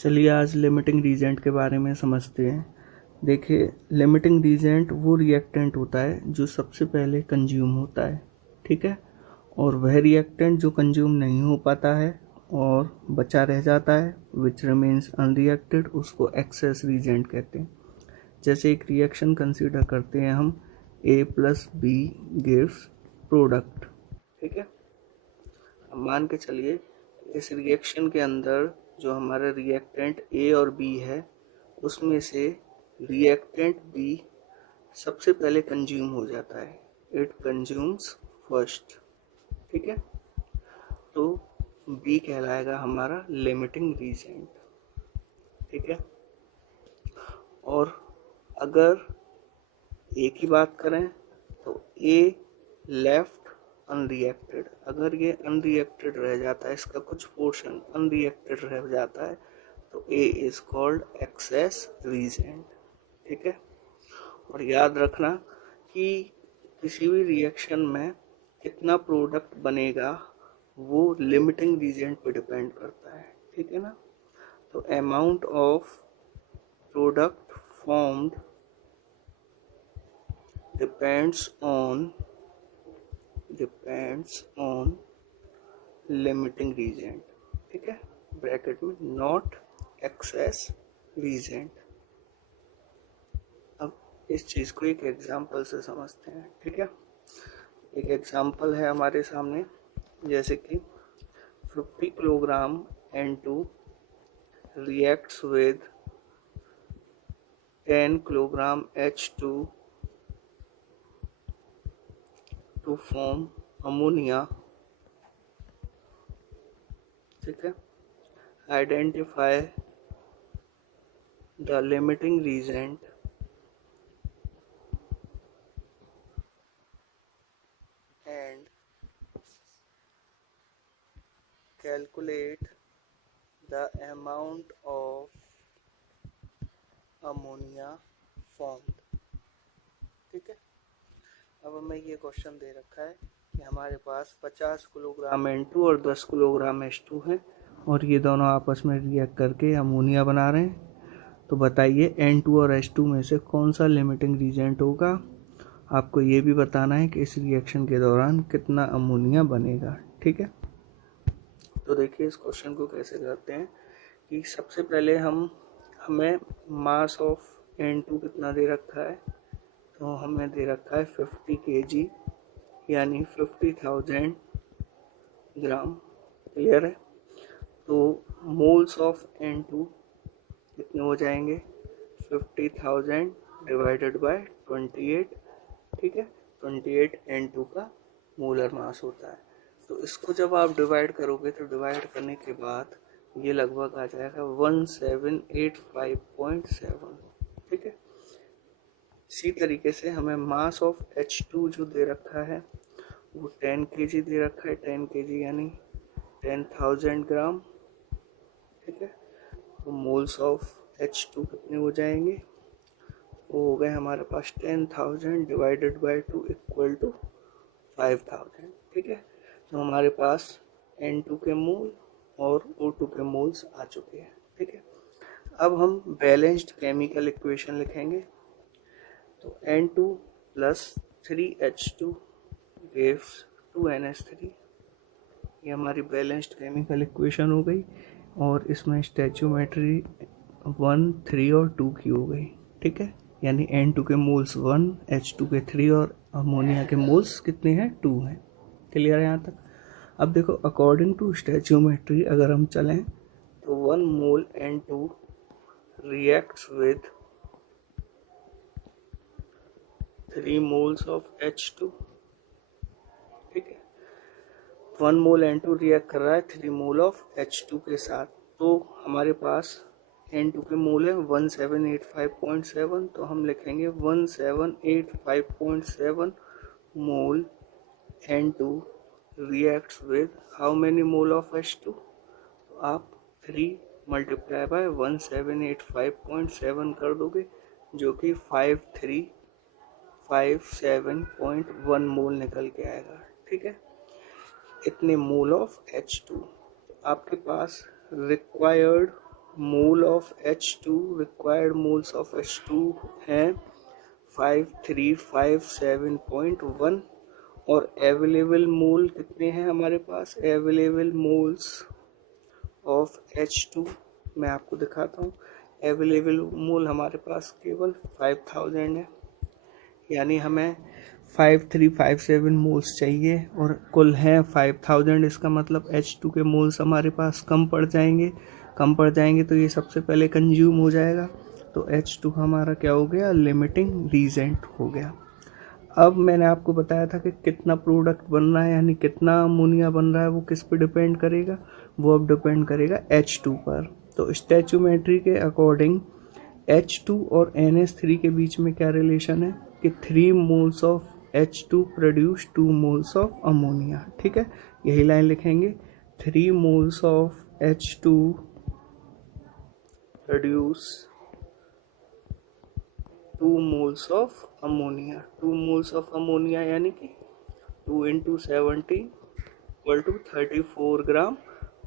चलिए आज limiting reagent के बारे में समझते हैं। देखिए, लिमिटिंग रीजेंट वो रिएक्टेंट होता है जो सबसे पहले कंज्यूम होता है, ठीक है। और वह रिएक्टेंट जो कंज्यूम नहीं हो पाता है और बचा रह जाता है, विच रिमेन्स अनरिएक्टेड, उसको एक्सेस रीजेंट कहते हैं। जैसे एक रिएक्शन कंसीडर करते हैं हम, ए प्लस बी गिव्स प्रोडक्ट, ठीक है। अब मान के चलिए इस रिएक्शन के अंदर जो हमारा रिएक्टेंट ए और बी है, उसमें से रिएक्टेंट बी सबसे पहले कंज्यूम हो जाता है, इट कंज्यूम्स फर्स्ट, ठीक है। तो बी कहलाएगा हमारा लिमिटिंग रीजेंट, ठीक है। और अगर ए की बात करें तो ए लेफ्ट अनरिएक्टेड, अगर ये अनरिएक्टेड रह जाता है, इसका कुछ पोर्शन अनरिएक्टेड रह जाता है, तो ए इज कॉल्ड एक्सेस रीजेंट, ठीक है। और याद रखना कि किसी भी रिएक्शन में कितना प्रोडक्ट बनेगा वो लिमिटिंग रीजेंट पे डिपेंड करता है, ठीक है ना। तो amount of product formed depends on limiting reagent, ठीक है, ब्रैकेट में नॉट एक्सेस रीजेंट। अब इस चीज को एक एग्जांपल से समझते हैं, ठीक है। एक एग्जांपल है हमारे सामने, जैसे कि 50 kilogram N2 reacts with 10 kilogram H2 to form ammonia, ठीक है। Identify the limiting reagent and calculate the amount of ammonia formed, ठीक है। अब हमें ये क्वेश्चन दे रखा है कि हमारे पास 50 किलोग्राम N2 और 10 किलोग्राम H2 है और ये दोनों आपस में रिएक्ट करके अमोनिया बना रहे हैं। तो बताइए N2 और H2 में से कौन सा लिमिटिंग रीजेंट होगा। आपको ये भी बताना है कि इस रिएक्शन के दौरान कितना अमोनिया बनेगा, ठीक है। तो देखिए इस क्वेश्चन को कैसे करते हैं कि सबसे पहले हमें मास ऑफ N2 कितना दे रखा है, तो हमें दे रखा है 50 kg यानी 50,000 ग्राम, क्लियर है। तो मोल्स ऑफ N2 कितने हो जाएंगे, 50,000 डिवाइडेड बाय 28, ठीक है। 28 N2 का मोलर मास होता है। तो इसको जब आप डिवाइड करोगे तो डिवाइड करने के बाद ये लगभग आ जाएगा 1785.7, ठीक है। इसी तरीके से हमें मास ऑफ H2 जो दे रखा है वो 10 kg दे रखा है, 10 kg यानी 10,000 ग्राम, ठीक है। तो मोल्स ऑफ H2 कितने हो जाएंगे, वो हो गए हमारे पास 10,000 डिवाइडेड बाय 2 इक्वल टू 5,000, ठीक है। तो हमारे पास N2 के मोल और O2 के मोल्स आ चुके हैं, ठीक है। अब हम बैलेंस्ड केमिकल इक्वेशन लिखेंगे। तो N2 plus 3H2 gives 2NH3, ये हमारी बैलेंस्ड केमिकल इक्वेशन हो गई और इसमें स्टैच्यूमेट्री 1, 3 और 2 की हो गई, ठीक है। यानी N2 के मोल्स 1, H2 के 3 और अमोनिया के मोल्स कितने हैं, 2 हैं, क्लियर है यहाँ तक। अब देखो अकॉर्डिंग टू स्टैच्यूमेट्री अगर हम चलें तो 1 मोल N2 reacts with 3 moles of H2, ठीक है। 1 मोल N2 रिएक्ट कर रहा है 3 मोल ऑफ H2 के साथ, तो हमारे पास N2 के मोल है 1785.7, तो हम लिखेंगे 1785.7 मोल N2 reacts with how many mole of H2, तो आप 3 मल्टीप्लाई बाय 1785.7 कर दोगे जो कि 5357.1 मोल निकल के आएगा, ठीक है। इतने मोल ऑफ H2। आपके पास required mole of H2, required moles of H2 हैं 5357.1 और अवेलेबल मोल कितने हैं हमारे पास? अवेलेबल मोल्स ऑफ H2 मैं आपको दिखाता हूँ। अवेलेबल मोल हमारे पास केवल 5000 है, यानी हमें 5357 मोल्स चाहिए और कुल हैं 5000। इसका मतलब H2 के मोल्स हमारे पास कम पड़ जाएंगे। तो ये सबसे पहले कंज्यूम हो जाएगा। तो H2 हमारा क्या हो गया? लिमिटिंग रीजेंट हो गया। अब मैंने आपको बताया था कि कितना प्रोडक्ट बन रहा है, यानी कितना अमोनिया बन रहा है, वो किस पे डिपेंड करेगा? वो अब डिपेंड करेगा H2 पर। तो स्टैच्यूमेट्री के अकॉर्डिंग H2 और NH3 के बीच में क्या रिलेशन है कि 3 moles of H2 produce 2 moles of ammonia. ठीक है, यही लाइन लिखेंगे, 3 moles of H2 produce 2 moles of ammonia. 2 moles of ammonia यानी कि 2 इंटू 70 इक्वल टू 34 ग्राम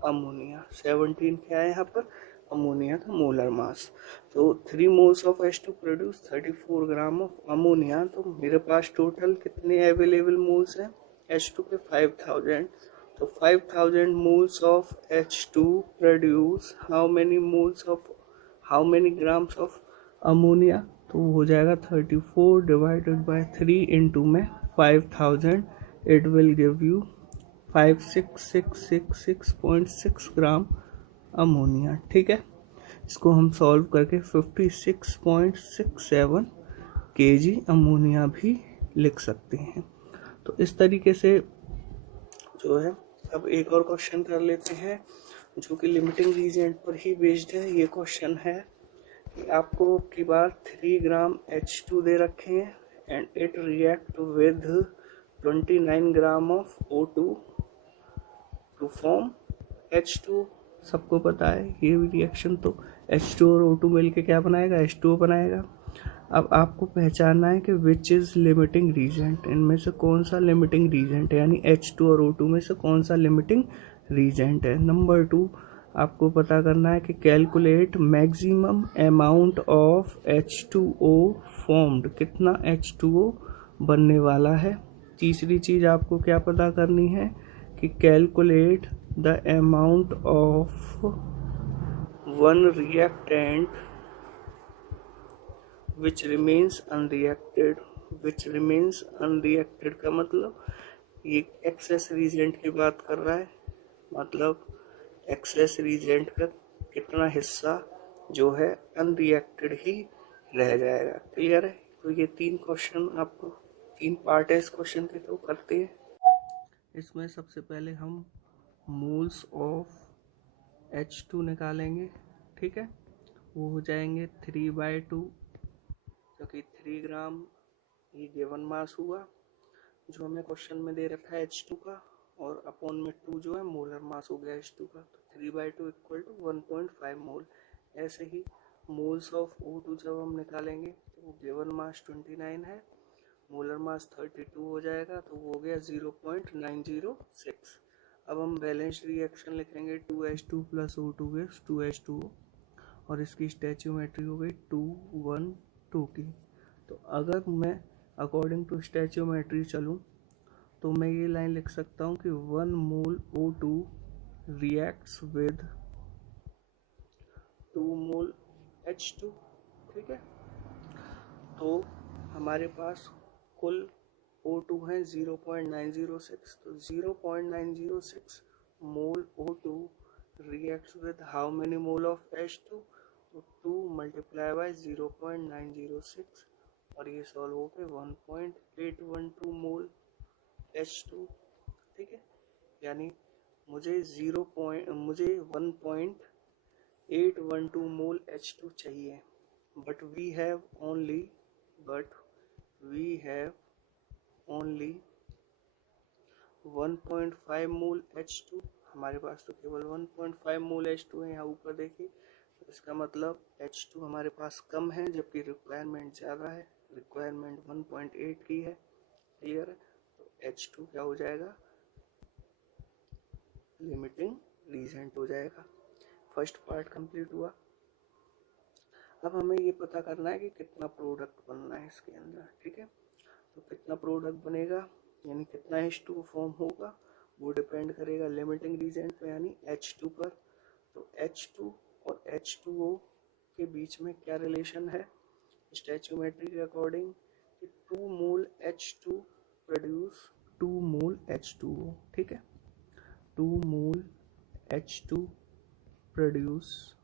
अमोनिया। 17 क्या है यहाँ पर? अमोनिया का मोलर मास। तो 3 moles of H2 produce 34 gram of ammonia. तो मेरे पास टोटल कितने अवेलेबल मोल्स हैं H2 के? 5000। तो 5000 moles of H2 produce how many moles of, how many grams of ammonia? तो हो जाएगा 34 डिवाइडेड बाय 3 इंटू में 5000, it will give you 56666.6 gram ammonia. ठीक है, इसको हम सॉल्व करके 56.67 केजी अमोनिया भी लिख सकते हैं। तो इस तरीके से जो है, अब एक और क्वेश्चन कर लेते हैं जो कि लिमिटिंग रीजेंट पर ही बेस्ड है। ये क्वेश्चन है कि आपको की बार 3 ग्राम H2 दे रखे हैं and it react with 29 gram of O2 to form H2। सबको पता है ये रिएक्शन, तो H2 और O2 मिलके क्या बनाएगा? H2O बनाएगा। अब आपको पहचानना है कि विच इज़ लिमिटिंग रीजेंट, इनमें से कौन सा लिमिटिंग रीजेंट है, यानी H2 और O2 में से कौन सा लिमिटिंग रीजेंट है। नंबर 2, आपको पता करना है कि calculate maximum amount of H2O formed, कितना H2O बनने वाला है। तीसरी चीज़ आपको क्या पता करनी है कि calculate the amount of one reactant which remains unreacted. Which remains unreacted का मतलब ये एक्सेस रीजेंट की बात कर रहा है, मतलब एक्सेस रीजेंट का कितना हिस्सा जो है अनरिएक्टेड ही रह जाएगा। क्लियर है? तो ये 3 क्वेश्चन आपको, 3 पार्ट है इस क्वेश्चन के, तो करते हैं। इसमें सबसे पहले हम मोल्स ऑफ H2 निकालेंगे। ठीक है, वो हो जाएंगे 3/2, क्योंकि 3 ग्राम ये गिवन मास हुआ जो हमें क्वेश्चन में दे रखा है H2 का, और अपॉन में 2 जो है मोलर मास हो गया H2 का, तो 3/2 इक्वल टू 1.5 मोल। ऐसे ही मोल्स ऑफ O2 जब हम निकालेंगे तो वो गिवन मास 29 है, मोलर मास 32 हो जाएगा, तो वो हो गया 0.906। अब हम बैलेंस रिएक्शन लिखेंगे 2H2 plus O2 gives 2H2O, और इसकी स्टैच्यूमेट्री हो गई 212 की। तो अगर मैं अकॉर्डिंग टू स्टैच्यूमेट्री चलूँ तो मैं ये लाइन लिख सकता हूँ कि 1 मोल O2 reacts with 2 mole H2। ठीक है, तो हमारे पास कुल O2 है 0.906, तो 0.906 मोल O2 reacts with how many mole of H2? तो 2 मल्टीप्लाई बाय 0.906 और ये सॉल्व हो के 1.812 मोल H2। ठीक है, यानी मुझे 1.812 मोल H2 चाहिए, but we have only 1.5 mole H2। हमारे पास तो केवल 1.5 मोल H2 है। यहाँ ऊपर देखिए, तो इसका मतलब H2 हमारे पास कम है जबकि रिक्वायरमेंट ज़्यादा है। रिक्वायरमेंट 1.8 की है। क्लियर है? तो H2 क्या हो जाएगा? लिमिटिंग रीजेंट हो जाएगा। फर्स्ट पार्ट कंप्लीट हुआ। अब हमें ये पता करना है कि कितना प्रोडक्ट बनना है इसके अंदर, ठीक है। तो कितना प्रोडक्ट बनेगा यानी कितना H2 फॉर्म होगा वो डिपेंड करेगा लिमिटिंग रीजेंट पे यानी H2 पर। तो H2 और H2O के बीच में क्या रिलेशन है स्टैचोमेट्री के अकॉर्डिंग कि 2 मोल H2 प्रोड्यूस 2 मोल H2O, ठीक है। 2 मोल H2 प्रोड्यूस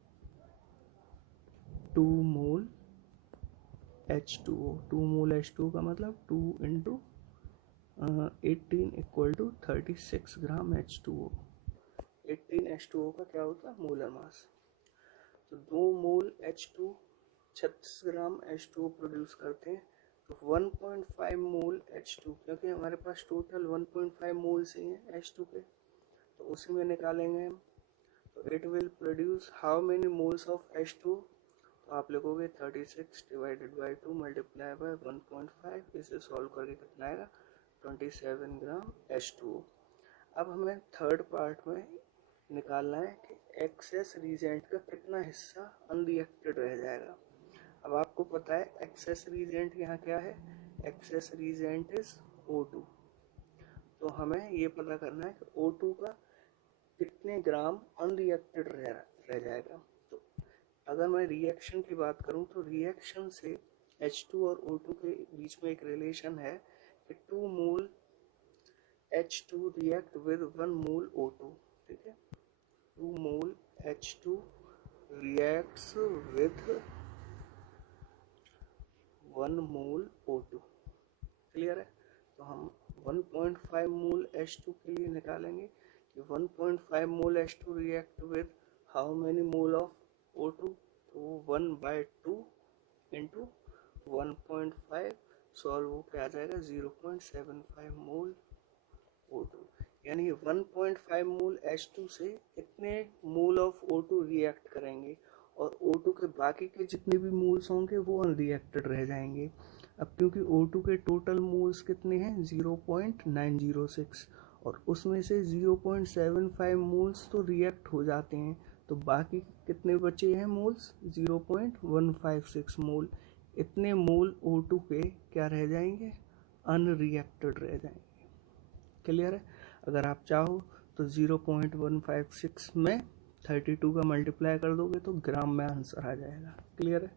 2 मोल H2O। 2 मोल H2O का मतलब 2 into 18 equal to 36 gram H2O। 18 H2O का क्या होता है मोलर मास। तो 2 मोल H2 36 ग्राम H2O प्रोड्यूस करते हैं। तो 1.5 मोल H2 क्योंकि हमारे पास टोटल 1.5 मोल्स ही हैं H2 के, तो उसी में निकालेंगे हम। तो it will produce how many moles of H2। तो आप लिखोगे 36 डिवाइडेड बाई 2 मल्टीप्लाई बाय 1.5। इसे सॉल्व करके कितना आएगा 27 ग्राम H2O। अब हमें थर्ड पार्ट में निकालना है कि एक्सेस रीजेंट का कितना हिस्सा अनरिएक्टेड रह जाएगा। अब आपको पता है एक्सेस रीजेंट यहाँ क्या है, एक्सेस रीजेंट इज O2। तो हमें ये पता करना है कि O2 का कितने ग्राम अनरिएक्टेड रह जाएगा। तो अगर मैं रिएक्शन की बात करूं तो रिएक्शन से H2 और O2 के बीच में एक रिलेशन है कि 2 मोल H2 react with 1 mole O2, ठीक है। 2 मोल H2 reacts with 1 mole O2, clear है। तो हम 1.5 मोल H2 के लिए निकालेंगे कि 1.5 mole H2 react with how many mole of O2। तो 1/2 इंटू 1.5 सॉल्व हो के आ जाएगा 0.75 मोल O2। यानी 1.5 मोल H2 से इतने मोल ऑफ O2 रिएक्ट करेंगे और O2 के बाकी के जितने भी मोल्स होंगे वो अनरिएक्टेड रह जाएंगे। अब क्योंकि O2 के टोटल मोल्स कितने हैं 0.906 और उसमें से 0.75 मोल्स तो रिएक्ट हो जाते हैं, तो बाकी कितने बचे हैं मोल्स 0.156 मोल। इतने मोल O2 के क्या रह जाएंगे अनरिएक्टेड रह जाएंगे, क्लियर है। अगर आप चाहो तो 0.156 में 32 का मल्टीप्लाई कर दोगे तो ग्राम में आंसर आ जाएगा, क्लियर है।